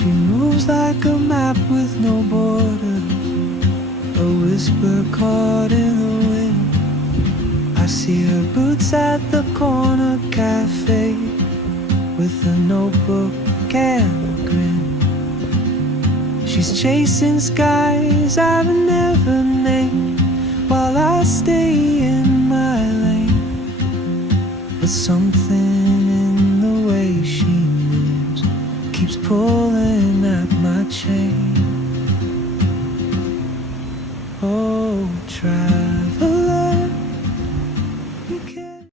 She moves like a map with no border, a whisper caught in the wind. I see her boots at the corner cafe, with a notebook and a grin. She's chasing skies I've never named, while I stay in my lane. But something in the way she moves keeps pulling at my chain.